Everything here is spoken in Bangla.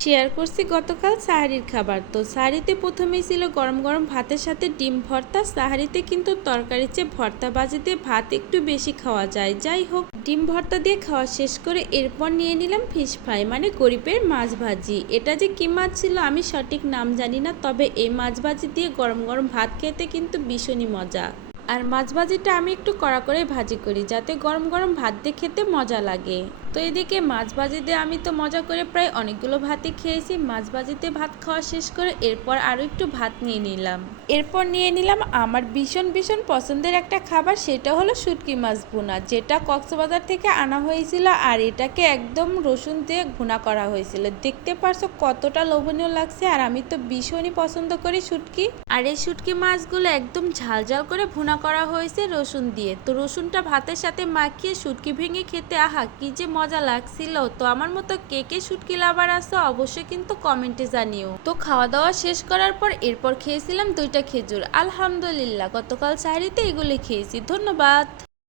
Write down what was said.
শেয়ার করছি গতকাল সাহারির খাবার। তো সাহারিতে প্রথমেই ছিল গরম গরম ভাতের সাথে ডিম ভর্তা। সাহারিতে কিন্তু তরকারির চেয়ে ভর্তা ভাজি দিয়ে ভাত একটু বেশি খাওয়া যায়। যাই হোক, ডিম ভর্তা দিয়ে খাওয়া শেষ করে এরপর নিয়ে নিলাম ফিশ ফ্রাই, মানে গরিবের মাছ ভাজি। এটা যে কি মাছ ছিল আমি সঠিক নাম জানি না, তবে এই মাছ ভাজি দিয়ে গরম গরম ভাত খেতে কিন্তু ভীষণই মজা। আর মাছ ভাজিটা আমি একটু কড়া করে ভাজি করি, যাতে গরম গরম ভাত দিয়ে খেতে মজা লাগে। তো এদিকে মাছ ভাজি দিয়ে আমি তো মজা করে প্রায় অনেকগুলো ভাতই খেয়েছি। মাছ ভাজিতে ভাত খাওয়া শেষ করে এরপর আরও একটু ভাত নিয়ে নিলাম। এরপর নিয়ে নিলাম আমার ভীষণ ভীষণ পছন্দের একটা খাবার, সেটা হলো শুটকি মাছ ভুনা, যেটা কক্সবাজার থেকে আনা হয়েছিল। আর এটাকে একদম রসুন দিয়ে ভুনা করা হয়েছিল। দেখতে পারছো কতটা লোভনীয় লাগছে। আর আমি তো ভীষণই পছন্দ করি শুটকি। আর এই শুটকি মাছগুলো একদম ঝাল ঝাল করে ভুনা করা হয়েছে রসুন দিয়ে। তো রসুনটা ভাতের সাথে মাখিয়ে শুটকি ভেঙে খেতে আহা কি যে মজা লাগছিল। তো আমার মতো কে কে শুটকি লাভার আছে অবশ্যই কিন্তু কমেন্টে জানিও। তো খাওয়া দাওয়া শেষ করার পর এরপর খেয়েছিলাম 2টা খেজুর। আলহামদুলিল্লাহ, গতকাল সাহারিতে এগুলি খেয়েছি। ধন্যবাদ।